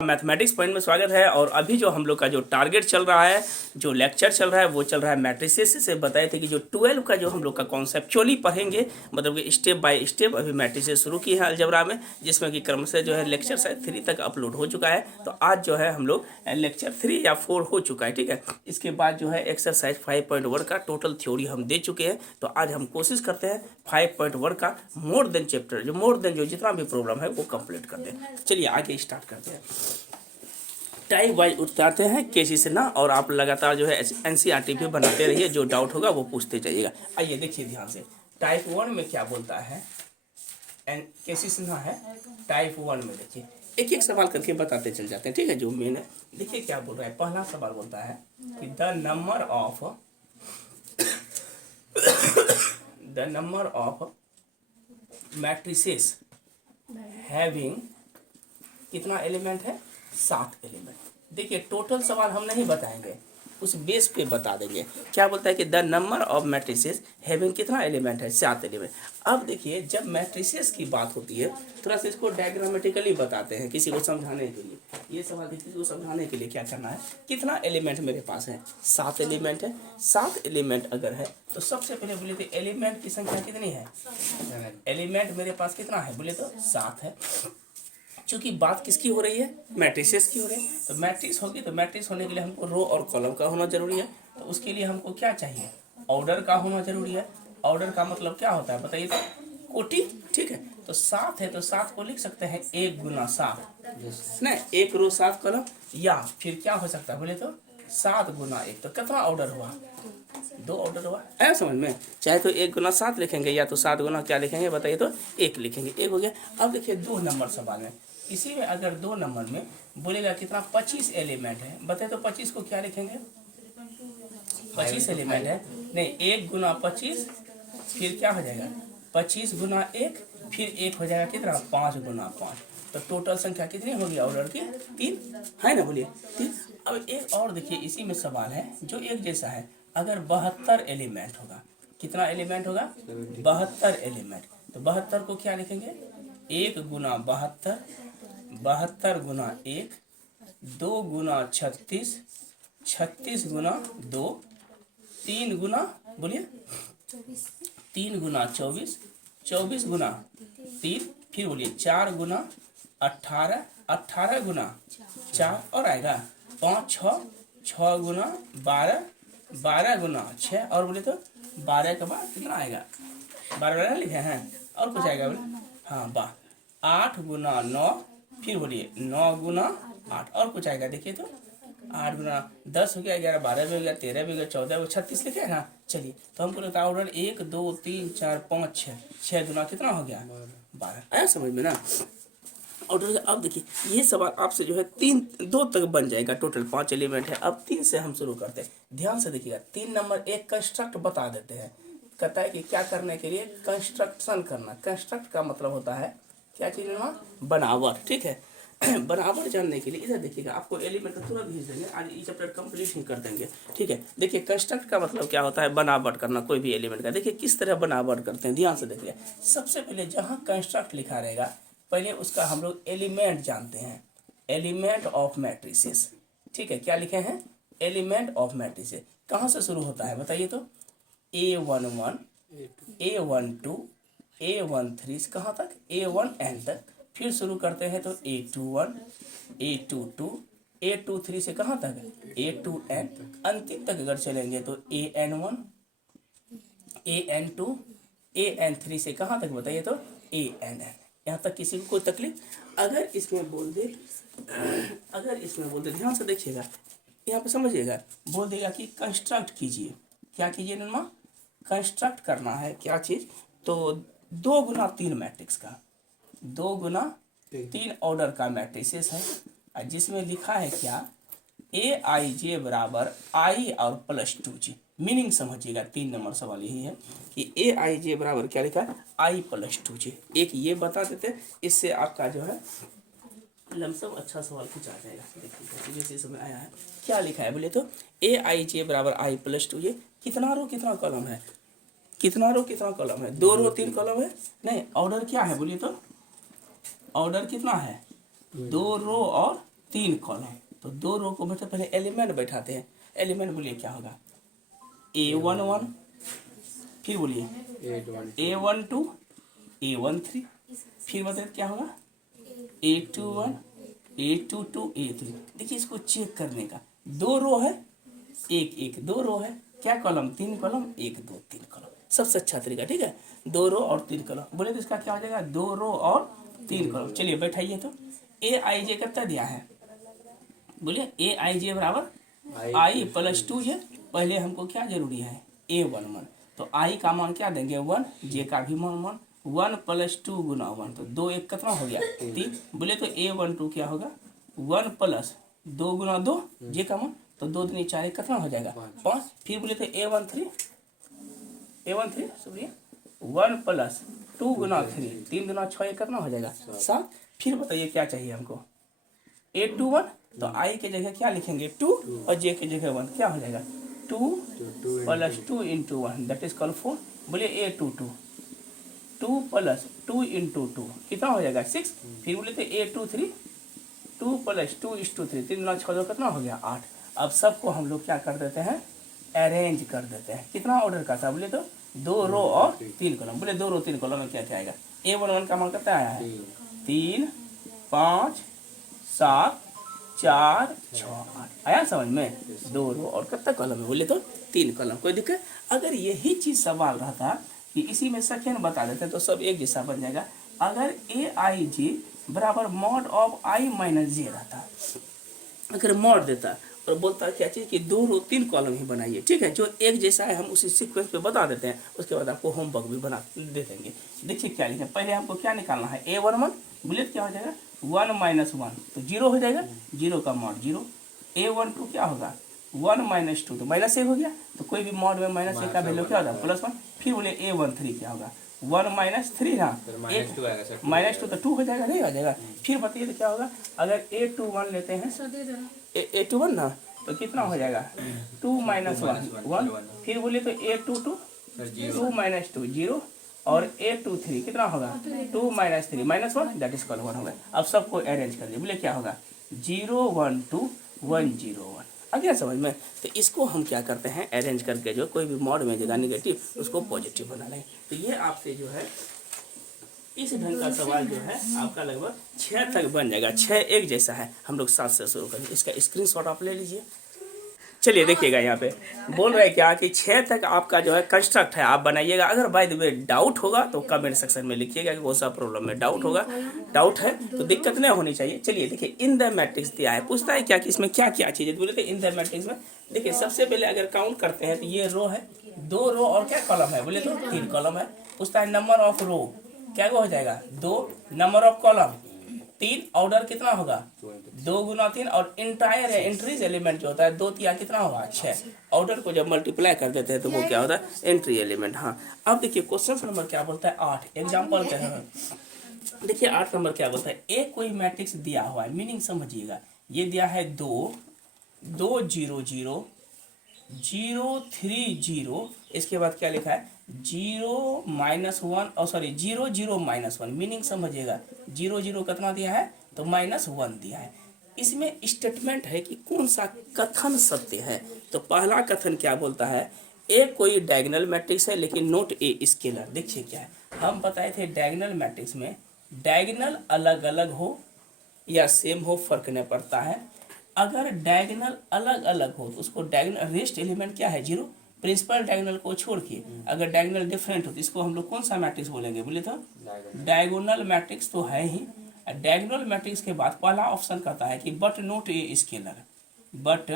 Mathematics point में स्वागत है। और अभी जो हम लोग का जो टारगेट चल रहा है, जो लेक्चर चल रहा है, वो चल रहा है मैट्रिसेस से। बताए थे कि जो 12 का जो हम लोग का कॉन्सेप्चुअली पढ़ेंगे, मतलब कि स्टेप बाय स्टेप अभी मैट्रिसेस शुरू की है अलजेब्रा में, जिसमें कि क्रमशः जो है लेक्चर शायद 3 तक अपलोड हो चुका है। तो आज जो है हम लोग लेक्चर 3 या 4 हो चुका है, ठीक है। इसके बाद जो है एक्सरसाइज 5.1 का टोटल थ्योरी हम दे चुके हैं। तो आज हम कोशिश करते हैं 5.1 का मोर देन चैप्टर, जो जितना भी प्रॉब्लम है वो कंप्लीट करते हैं। चलिए आगे स्टार्ट करते हैं। टाइप वाइज उठाते हैं केसी से ना, और आप लगातार जो है एनसीईआरटी भी बनाते रहिए, जो डाउट होगा वो पूछते जाइएगा। आइए देखिए ध्यान से, टाइप 1 में क्या बोलता है, केसी सिन्हा है। टाइप 1 में देखिए एक एक सवाल करके बताते चल जाते हैं, ठीक है। जो मेन है देखिए क्या बोल रहा है। पहला सवाल बोलता है कि the number of matrices having कितना एलिमेंट है, 7 एलिमेंट। देखिए टोटल सवाल हम नहीं बताएंगे, उस बेस पे बता देंगे। क्या बोलता है कि the number of matrices having कितना एलिमेंट है, 7 एलिमेंट। अब देखिए जब मैट्रिसेस की बात होती है, थोड़ा सा इसको डायग्रामेटिकली बताते हैं किसी को समझाने के लिए। ये सवाल किसी को समझाने के लिए क्या करना है, कितना एलिमेंट मेरे पास है, 7 एलिमेंट है। 7 एलिमेंट अगर है तो सबसे पहले बोले तो एलिमेंट की संख्या कितनी है, एलिमेंट मेरे पास कितना है बोले तो 7 है। क्योंकि बात किसकी हो रही है, मैट्रिसेस की हो रही है। तो मैट्रिक्स होगी, तो मैट्रिक्स होने के लिए हमको रो और कॉलम का होना जरूरी है। तो उसके लिए हमको क्या चाहिए, ऑर्डर का होना जरूरी है। ऑर्डर का मतलब क्या होता है बताइए तो, कोटि, ठीक है। तो 7 है तो 7 को लिख सकते हैं 1 गुना 7 ना, 1 रो 7 कॉलम। या फिर क्या हो सकता है बोले तो 7 गुना 1, तो कितना ऑर्डर हुआ, 2 ऑर्डर हुआ। है समझ में। चाहे तो 1 गुना 7 लिखेंगे, या तो 7 गुना क्या लिखेंगे बताइए तो 1 लिखेंगे, 1 हो गया। अब देखिए 2 नंबर सवाल है, इसी में अगर 2 नंबर में बोलेगा कितना 25 एलिमेंट है, बताए तो 25 को क्या लिखेंगे, 25 एलिमेंट है नहीं, 1 गुना 25 फिर क्या हो जाएगा 25 गुना 1 फिर 1 हो जाएगा कितना 5 गुना 5। तो टोटल संख्या कितनी होगी ऑर्डर की, 3 है ना, बोलिए 3। अब एक और देखिए इसी में सवाल है जो एक जैसा है। अगर 72 एलिमेंट होगा, कितना एलिमेंट होगा 72 एलिमेंट, तो 72 को क्या लिखेंगे 1 गुना 72, 72 गुना 1, 2 गुना 36, 36 गुना 2, 3 गुना बोलिए 3 गुना 24, 24 गुना 3, फिर बोलिए 4 गुना 18, 18 गुना 4 और आएगा 5 6, 6 गुना 12, 12 गुना 6 और बोले तो 12 के बाद कितना आएगा, 12 लिखे हैं और कुछ आएगा बोले, हाँ 8 गुना 9, फिर बोलिए 9 गुना 8 और कुछ आएगा देखिए तो 8 गुना 10 हो गया, 11 12 भी हो गया, 13 भी हो गया, 14 36 लिखे ना। चलिए तो हमको लगता है ऑर्डर 1 2 3 4 5 6, 6 गुना कितना हो गया 12। आया समझ में ना ऑर्डर। अब देखिए ये सवाल आपसे जो है 2 तक बन जाएगा, टोटल 5 एलिमेंट है। अब 3 से हम शुरू करते हैं, ध्यान से देखिएगा। 3 नंबर एक कंस्ट्रक्ट बता देते हैं, कहता है कि क्या करने के लिए, कंस्ट्रक्शन करना। कंस्ट्रक्ट का मतलब होता है क्या चीज ना, बनावट, ठीक है। बनावट जानने के लिए इधर देखिएगा, आपको एलिमेंट का तुरंत भेज देंगे, आज ये चैप्टर कंप्लीट ही कर देंगे, ठीक है। देखिए कंस्ट्रक्ट का मतलब क्या होता है, बनावट करना कोई भी एलिमेंट का। देखिए किस तरह बनावट करते हैं, ध्यान से देखिए। सबसे पहले जहाँ कंस्ट्रक्ट लिखा रहेगा पहले उसका हम लोग एलिमेंट जानते हैं, एलिमेंट ऑफ मैट्रिसेस, ठीक है। क्या लिखे हैं, एलिमेंट ऑफ मैट्रिसेस। कहाँ से शुरू होता है बताइए तो, A11 A12 A13 कहाँ तक, A1n तक। फिर शुरू करते हैं तो A21 A22 A23 से कहाँ तक, A2n। अंतिम तक अगर चलेंगे तो AN1 AN2 AN3 से कहाँ तक बताइए तो ANn। यहाँ तक किसी को कोई तकलीफ। अगर इसमें बोल दे ध्यान से देखिएगा, यहाँ पे समझिएगा, बोल देगा कि कंस्ट्रक्ट कीजिए। क्या कीजिए नरमा, कंस्ट्रक्ट करना है क्या चीज, तो 2 गुना 3 मैट्रिक्स का, 2 गुना 3 ऑर्डर का मैट्रिसेस है, जिसमें लिखा है क्या, AIJ बराबर I और प्लस 2J। मीनिंग समझिएगा, 3 नंबर सवाल यही है कि AIJ बराबर क्या लिखा है, I प्लस 2J। एक ये बता देते, इससे आपका जो है लमसम अच्छा सवाल खिंचा जाएगा। देखिए जैसे समय आया है, क्या लिखा है बोले तो AIJ बराबर I प्लस 2J। कितना रो कितना कॉलम है, कितना रो कितना कॉलम है, 2 रो 3 कॉलम है नहीं। ऑर्डर क्या है बोलिए तो, ऑर्डर कितना है, 2 रो और 3 कॉलम। तो 2 रो को मतलब पहले एलिमेंट बैठाते हैं। एलिमेंट बोलिए क्या होगा, A11, फिर बोलिए A12, A13, फिर बताइए क्या होगा A21, A22, A3। देखिए इसको चेक करने का, 2 रो है, एक 2 रो है, क्या कॉलम 3 कॉलम, 1 2 3 कॉलम, सबसे अच्छा तरीका। ठीक है, 2 रो और 3 कॉलम बोले तो इसका क्या हो जाएगा, 2 रो और 3 कॉलम। चलिए बैठाइए तो Aij कितना दिया है, बोलिए Aij बराबर I प्लस 2 j। पहले हमको क्या जरूरी है, A11, तो I का मान क्या देंगे 1, j का भी मान 1 प्लस 2 गुना 1, तो 2 1 कितना हो गया 3। बोले तो A12 क्या होगा 1 प्लस 2 गुना 2, j का मान, तो 2 दूनी 4 1 कितना हो जाएगा 5। फिर बोले तो A13 सुनिए 1 प्लस 2 गुना 3, 3 गुना 6 1 कितना हो जाएगा 7। फिर बताइए क्या चाहिए हमको A21, तो I के जगह क्या लिखेंगे 2 और J के जगह 1, क्या हो जाएगा 2 plus 2 into 1 that is called 4। बोलिए A22 2 प्लस 2 इंटू 2 कितना हो जाएगा 6। फिर बोले तो A23 2 प्लस 2 इज टू 3, 3 गुना 6 कितना हो गया 8। अब सबको हम लोग क्या कर देते हैं, अरेंज कर देते हैं। कितना ऑर्डर का था, बोले तो 2 रो और 3 कॉलम। बोले 2 रो 3 कॉलम में क्या क्या आएगा, A11 का मान कितना आया है 3 5 7 4 6 8 आया समझ में। 2 रो और कितना कॉलम है, बोले तो 3 कॉलम। कोई दिक्कत, अगर यही चीज सवाल रहता कि इसी में सेकेंड बता देते तो सब एक जैसा बन जाएगा। अगर Aij बराबर मॉड ऑफ I माइनस जे रहता, अगर मॉड देता और बोलता क्या चीज कि 2 रो 3 कॉलम ही बनाइए, ठीक है, जो एक जैसा है हम उसी सीक्वेंस पे बता देते हैं, उसके बाद आपको होमवर्क भी बना दे देंगे। देखिए क्या लिखें, पहले हमको क्या निकालना है A11, बोले क्या हो जाएगा 1 माइनस 1 तो 0 हो जाएगा, 0 का मॉड 0। A12 क्या होगा 1 माइनस 2 तो माइनस 1 हो गया, तो कोई भी मॉड में माइनस 1 का वैल्यू क्या होगा प्लस 1। फिर बोले A13 क्या होगा 1 माइनस 3 ना, माइनस 2 तो 2 हो जाएगा, नहीं हो जाएगा। फिर बताइए तो क्या होगा, अगर A21 लेते हैं A21 ना, तो कितना हो जाएगा 2 माइनस 1 फिर बोले तो A22 2 माइनस 2 0 और A23 कितना होगा 2 minus 3 minus 1 that is called 1 होगा। अब सबको अरेंज कर दिए, बोले क्या होगा 0 1 2 1 0 1 आ गया समझ में। तो इसको हम क्या करते हैं अरेंज करके, जो कोई भी मॉड में जगह निगेटिव उसको पॉजिटिव बना लें। तो ये आपसे जो है इस ढंग का सवाल जो है आपका लगभग 6 तक बन जाएगा। 6 एक जैसा है, हम लोग 7 से शुरू करेंगे। इसका स्क्रीनशॉट आप ले लीजिए। चलिए देखिएगा यहाँ पे बोल रहे हैं क्या कि 6 तक आपका जो है कंस्ट्रक्ट है, आप बनाइएगा। अगर बाय द वे डाउट होगा तो कमेंट सेक्शन में लिखिएगा कि कौन सा प्रॉब्लम में डाउट होगा। डाउट है तो दिक्कत नहीं होनी चाहिए। चलिए देखिए इन द मैट्रिक्स दिया है, पूछता है क्या कि इसमें क्या क्या चीज़ है, बोले थे इन द मैट्रिक्स में। देखिए सबसे पहले अगर काउंट करते हैं तो ये रो है, 2 रो और क्या कॉलम है, बोले तो 3 कॉलम है। पूछता है नंबर ऑफ रो क्या हो जाएगा 2, नंबर ऑफ कॉलम 3, ऑर्डर कितना होगा 2 गुना 3 और इंटायर एंट्रीज एलिमेंट जो होता है 2 3 कितना होगा 6। ऑर्डर को जब मल्टीप्लाई कर देते हैं तो वो क्या होता है एंट्री एलिमेंट। हाँ अब देखिए क्वेश्चन नंबर क्या बोलता है 8 एग्जाम्पल क्या है। देखिए 8 नंबर क्या बोलता है, एक कोई मैट्रिक्स दिया हुआ है, मीनिंग समझिएगा। ये दिया है 2 2 0 0 0 3 0, इसके बाद क्या लिखा है 0 माइनस 1 और सॉरी 0 0 माइनस 1, मीनिंग समझिएगा। 0 0 कितना दिया है तो माइनस 1 दिया है। इसमें स्टेटमेंट है कि कौन सा कथन सत्य है। तो पहला कथन क्या बोलता है, ए कोई डायगोनल मैट्रिक्स है लेकिन नोट ए स्केलर। देखिए क्या है, हम बताए थे डायगोनल मैट्रिक्स में डायगोनल अलग अलग हो या सेम हो फर्क नहीं पड़ता है। अगर डायगोनल अलग अलग हो तो उसको डायगोनल रेस्ट एलिमेंट क्या है 0, प्रिंसिपल डायगोनल को छोड़ के। अगर डायगोनल डिफरेंट हो तो इसको हम लोग कौन सा मैट्रिक्स बोलेंगे, बोले तो डायगोनल मैट्रिक्स तो है ही। डायगोनल मैट्रिक्स के बाद पहला ऑप्शन कहता है कि but not a scalar, but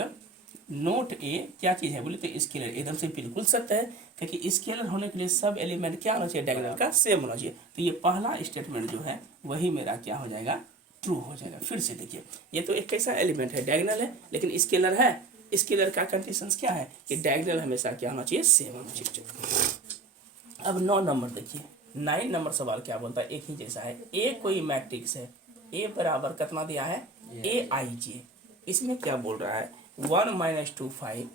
not a क्या चीज है, बोले तो स्केलर। एकदम से बिल्कुल सत्य है, क्योंकि स्केलर होने के लिए सब एलिमेंट क्या होना चाहिए डायगोनल का सेम होना चाहिए। तो ये पहला स्टेटमेंट जो है वही मेरा क्या हो जाएगा ट्रू हो जाएगा। फिर से देखिए ये तो एक कैसा एलिमेंट है डायगोनल है लेकिन स्केलर है। स्केलर का कंडीशंस क्या है कि डायगोनल हमेशा क्या होना चाहिए सेम होना चाहिए। अब 9 नंबर देखिए, 9 नंबर सवाल क्या बोलता है, एक ही जैसा है। ए कोई मैट्रिक्स है, ए बराबर कितना दिया है ए आई जे। इसमें क्या बोल रहा है 1 माइनस 2 5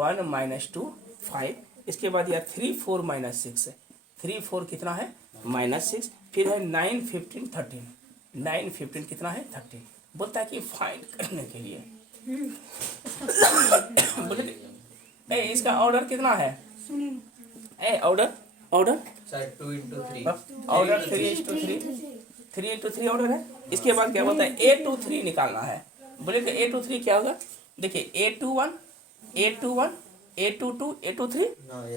1 माइनस 2 5, इसके बाद यह 3 4 माइनस 6 है, 3 4 कितना है माइनस 6, फिर है 9 15 13, 9 15 कितना है 13। बोलता है कि फाइंड करने के लिए बोले ए इसका ऑर्डर कितना है, A order order sir 2 into 3 order 3 order है। इसके बाद क्या बोलता है A23 निकालना है। बोले कि A23 क्या होगा, देखिए A21 A21 A22 A23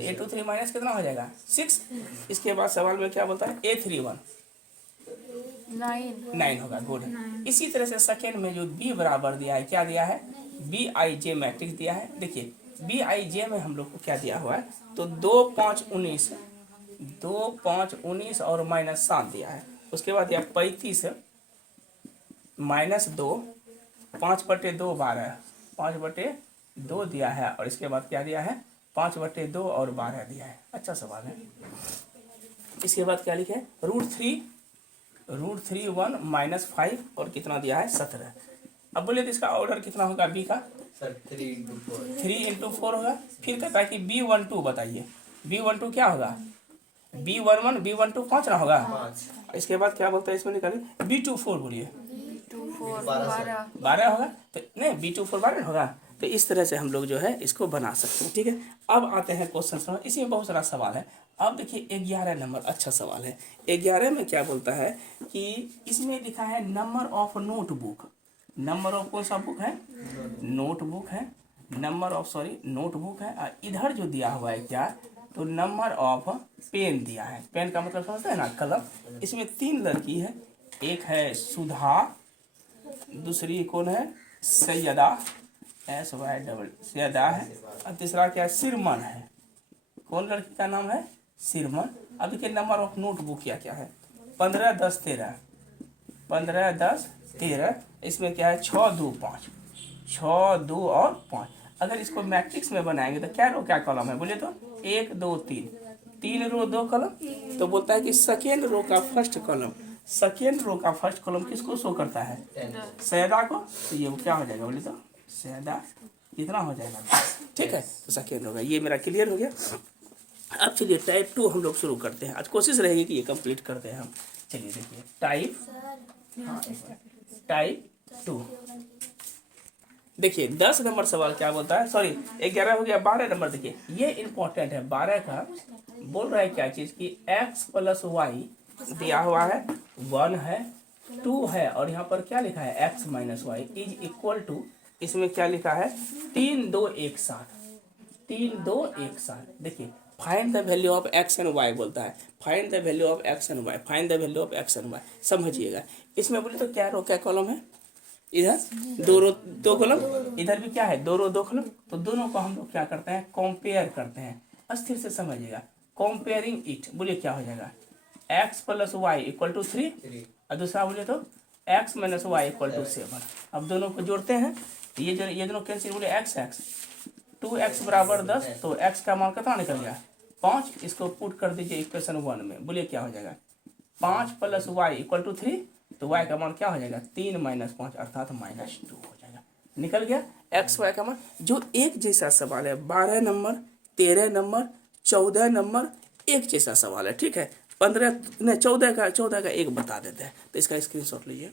A23 minus कितना हो जाएगा 6। इसके बाद सवाल में क्या बोलता है A31 9 होगा। गुड। इसी तरह से सेकेंड में जो B बराबर दिया है, क्या दिया है, BIJ मैट्रिक्स दिया है। देखिए BIJ में हम लोग को क्या दिया हुआ है, तो 2 5 19 और माइनस 7 दिया है। उसके बाद दिया 35 माइनस 2 5/2 12 5/2 दिया है। और इसके बाद क्या दिया है 5/2 और 12 दिया है। अच्छा सवाल है। इसके बाद क्या लिखे √3 1 -5 और कितना दिया है 17। अब बोले तो इसका ऑर्डर कितना होगा बी का, सर 3 into 4 3 into 4 होगा। फिर कहता है कि B12 बताइए, B12 क्या होगा, B11 B12 5 ना होगा। 5 इसके बाद क्या बोलता है इसमें निकालिए B24 बोलिए 12 होगा। तो नहीं B24 12 होगा। तो इस तरह से हम लोग जो है इसको बना सकते हैं। ठीक है, अब आते हैं क्वेश्चन नंबर, इसमें बहुत सारा सवाल है। अब देखिए 11 नंबर अच्छा सवाल है। 11 में क्या बोलता है कि इसमें लिखा है number of notebook, number of कौन सा बुक है, नोटबुक है, नंबर ऑफ नोटबुक है। और इधर जो दिया हुआ है क्या, तो नंबर ऑफ पेन दिया है। पेन का मतलब समझते हैं ना, कलम। इसमें 3 लड़की है, एक है सुधा, दूसरी कौन है सैयदा सैयदा है, और तीसरा क्या है सिरमन है। कौन लड़की का नाम है सिरमन। अब देखिए नंबर ऑफ नोटबुक क्या क्या है, 15 10 13 15 10 13। इसमें क्या है 6 2 5 6 2 और 5। अगर इसको मैट्रिक्स में बनाएंगे तो क्या रो क्या कॉलम है, बोलिए तो 1 2 3 रो 2 कॉलम। तो बोलता है कि सेकेंड रो का फर्स्ट कॉलम, सेकेंड रो का फर्स्ट कॉलम किसको शो करता है, सैयदा को। तो ये क्या हो जाएगा, बोलिए तो सैयदा कितना हो जाएगा 10। ठीक है, तो सेकेंड होगा। ये मेरा क्लियर हो गया। अब चलिए टाइप 2 हम लोग शुरू करते हैं। आज कोशिश रहेगी कि ये कंप्लीट करते हैं हम। चलिए देखिए टाइप 2 देखिए 10 नंबर सवाल क्या बोलता है, सॉरी 11 हो गया। 12 नंबर देखिए ये इंपॉर्टेंट है। 12 का बोल रहा है क्या चीज की x + y दिया हुआ है, 1 है 2 है, और यहाँ पर क्या लिखा है x - y = इसमें क्या लिखा है 3 2 1 7 3 2 1 7। देखिए find the value of x and y बोलता है, find the value of x and y, find the value of x and y। समझिएगा इसमें बोले तो क्या रो क्या कॉलम है, इधर 2 रो 2 कॉलम, इधर भी क्या है 2 रो 2 कॉलम। तो दोनों को हम लोग क्या करते हैं कंपेयर करते हैं। अस्थिर से समझिएगा, कंपेयरिंग इट बोलिए क्या हो जाएगा x + y = 3 और दूसरा बोलिए तो x - y = 7। अब दोनों को जोड़ते हैं, ये दोनों कैंसिल, बोले x 2x = 10। तो x का मान कितना निकल गया 5। इसको पुट कर दीजिए इक्वेशन 1 में, बोलिए क्या हो जाएगा 5 + y = 3। तो y का मान क्या हो जाएगा 3 - 5 अर्थात -2 हो जाएगा। निकल गया x y का मान। जो एक जैसा सवाल है 12 नंबर 13 नंबर 14 नंबर एक जैसा सवाल है। ठीक है, 14 का एक बता देते हैं। तो इसका स्क्रीनशॉट लीजिए।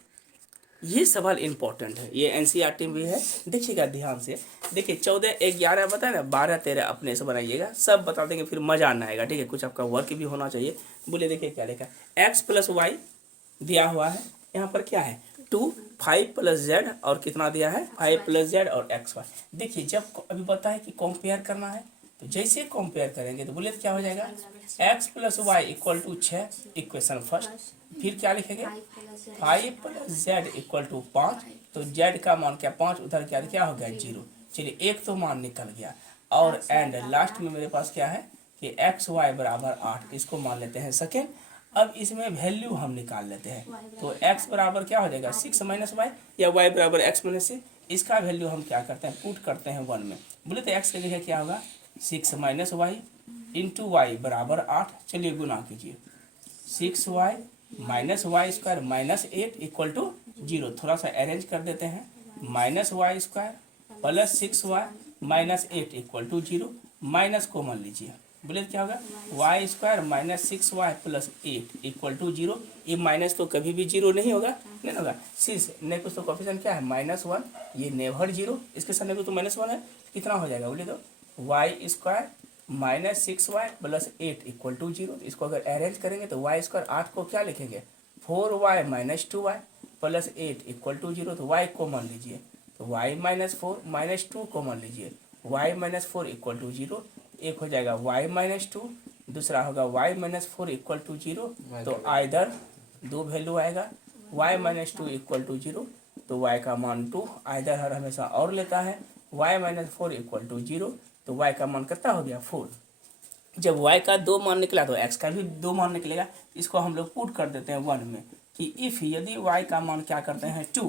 ये सवाल इंपॉर्टेंट है, ये एनसीईआरटी में भी है। देखिएगा ध्यान से, देखिए 14 11 बताए ना, 12 13 अपने से बनाइएगा, सब बता देंगे फिर मजा आना आएगा। ठीक है, कुछ आपका वर्क भी होना चाहिए। बोले देखिए क्या लिखा है x + y दिया हुआ है, यहाँ पर क्या है 2 5 + z और कितना दिया है 5 + z और xy। देखिए जब अभी पता है कि कंपेयर करना है, तो जैसे कंपेयर करेंगे तो बोले तो क्या हो जाएगा x + y = 6 इक्वेशन फर्स्ट। फिर क्या लिखेंगे 5 + z = 5। तो z का मान क्या 5, उधर क्या हो गया 0। चलिए एक तो मान निकल गया। और एंड लास्ट में मेरे पास क्या है कि x y = 8, इसको मान लेते हैं सेकेंड। अब इसमें वैल्यू हम निकाल लेते हैं। तो x बराबर क्या हो जाएगा 6 - y या y बराबर x - c। इसका वैल्यू हम क्या करते हैं पुट करते हैं 1 में। बोले तो x की जगह क्या होगा 6 - y × y = 8। चलिए गुना कीजिए 6y - y² - 8 = 0। थोड़ा सा अरेंज कर देते हैं -y² + 6y - 8 = 0। माइनस कॉमन लीजिए, बोले तो क्या होगा y square minus 6y plus 8 equal to 0। ये माइनस तो कभी भी 0 नहीं होगा, नहीं होगा। सिंस नेक्स्ट तो कोफिशिएंट क्या है -1, ये नेवर 0, इसके सामने को तो -1 है, कितना हो जाएगा बोले तो y square minus 6y plus 8 equal to 0। इसको अगर अरेंज करेंगे तो वाई स्क्वायर 8 को क्या लिखेंगे 4y minus 2y plus 8 equal to 0। तो y कॉमन लीजिए, तो y माइनस 4 माइनस 2 कॉमन लीजिए, y माइनस 4 इक्वल टू 0। एक हो जाएगा y माइनस 2, दूसरा होगा y माइनस 4 इक्वल टू 0। तो आइदर दो वैल्यू आएगा, y माइनस 2 इक्वल टू 0 तो y का मान 2, आइदर हर हमेशा और लेता है, y माइनस 4 इक्वल टू 0 तो y का मान कितना हो गया 4। जब y का 2 मान निकला तो x का भी 2 मान निकलेगा। इसको हम लोग पुट कर देते हैं 1 में कि इफ यदि y का मान क्या करते हैं 2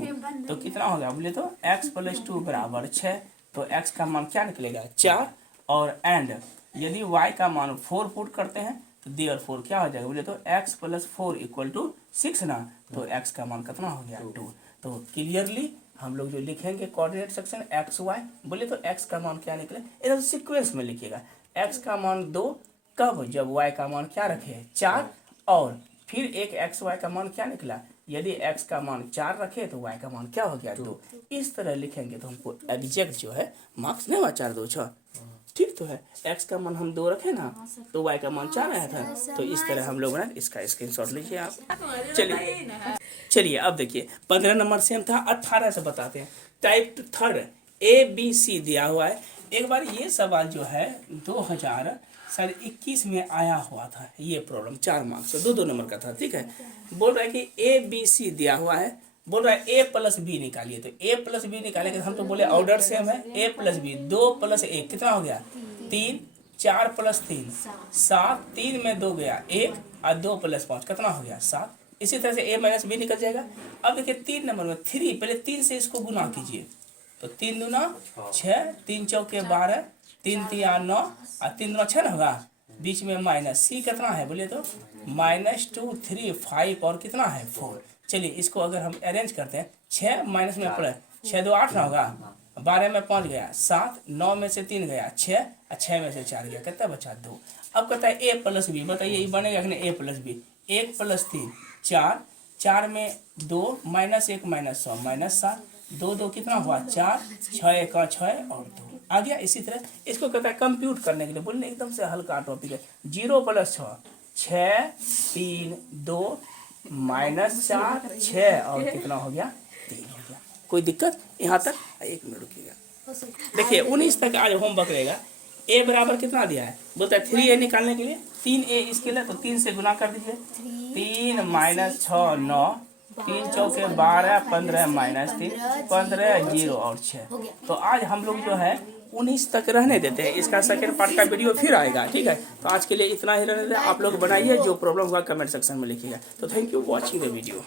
तो कितना होगा बोले तो x प्लस 2 बराबर 6, तो x का मान क्या निकलेगा 4। और एंड यदि y का मान 4 पुट करते हैं तो देयरफॉर क्या हो जाएगा बोले तो x प्लस 4 इक्वल टू 6 ना, तो x का मान कितना हो गया 2। तो क्लियरली हम लोग जो लिखेंगे कोऑर्डिनेट सेक्शन एक्स वाई, बोले तो x का मान क्या निकले एकदम सीक्वेंस में लिखिएगा। x का मान 2 कब, जब y का मान क्या रखे 4, और फिर एक एक्स वाई का मान क्या निकला, यदि x का मान 4 रखे तो y का मान क्या हो गया 2। इस तरह लिखेंगे तो हमको एग्जैक्ट जो है मार्क्स नहीं हुआ 4 2 6, ठीक तो है। x का मान हम 2 रखे ना तो y का मान 4 आया था। तो इस तरह हम लोग ना इसका स्क्रीनशॉट लीजिए आप। चलिए अब देखिए 15 नंबर से हम था 18 से बताते हैं। टाइप 3 ABC दिया हुआ है। एक बार ये सवाल जो है 2021 में आया हुआ था, ये प्रॉब्लम 4 मार्क्स से 2 नंबर का था, ठीक है। बोल रहा है कि ABC दिया हुआ है, बोल रहा है a प्लस बी निकालिए। तो a प्लस बी निकालेंगे, हम तो बोले ऑर्डर सेम है, a प्लस बी 2 प्लस 1 कितना हो गया 3, 4 प्लस 3 7, 3 में 2 गया 1 और 2 प्लस 5 कितना हो गया 7। इसी तरह से a माइनस बी निकल जाएगा। अब देखिए 3 नंबर में 3, पहले 3 से इसको गुना कीजिए, तो 3 दूना 6, 3 चौके 12, 3 तिया 9 और 3 दूना 6 ना होगा, बीच में माइनस, सी कितना है बोले तो -2 3 5 और कितना है 4। चलिए इसको अगर हम अरेंज करते हैं, 6 माइनस में प्लस 6 2 8 ना होगा, 12 में 5 गया 7, 9 में से 3 गया 6 और 6 में से 4 गया, कितना बचा 2। अब कहता है a प्लस बी, बताइए ये बनेगा कि नहीं a प्लस बी। 1 प्लस 3 4, 4 में 2 -1 -100 -7, 2 2 कितना हुआ 4, 6 1 6 और 2 आ गया। इसी तरह इसको कहता है कंप्यूट करने के लिए, बोलने एकदम से हल्का टॉपिक है। 0 प्लस 6 6 3 2 -4 6 और कितना हो गया 3 हो गया। कोई दिक्कत यहाँ तक? 1 मिनट रुकिएगा। देखिए 19 तक आज होमवर्क रहेगा। a बराबर कितना दिया है, बोलता है 3a निकालने के लिए 3a इसके लिए, तो 3 से गुना कर दीजिए। 3 - 6 9, 3 चौके 12 15 -3 15 0 और 6। तो आज हम लोग जो है 19 तक रहने देते हैं, इसका सेकेंड पार्ट का वीडियो फिर आएगा, ठीक है। तो आज के लिए इतना ही रहने दें। आप लोग बनाइए, जो प्रॉब्लम हुआ कमेंट सेक्शन में लिखिएगा। तो thank you watching the video.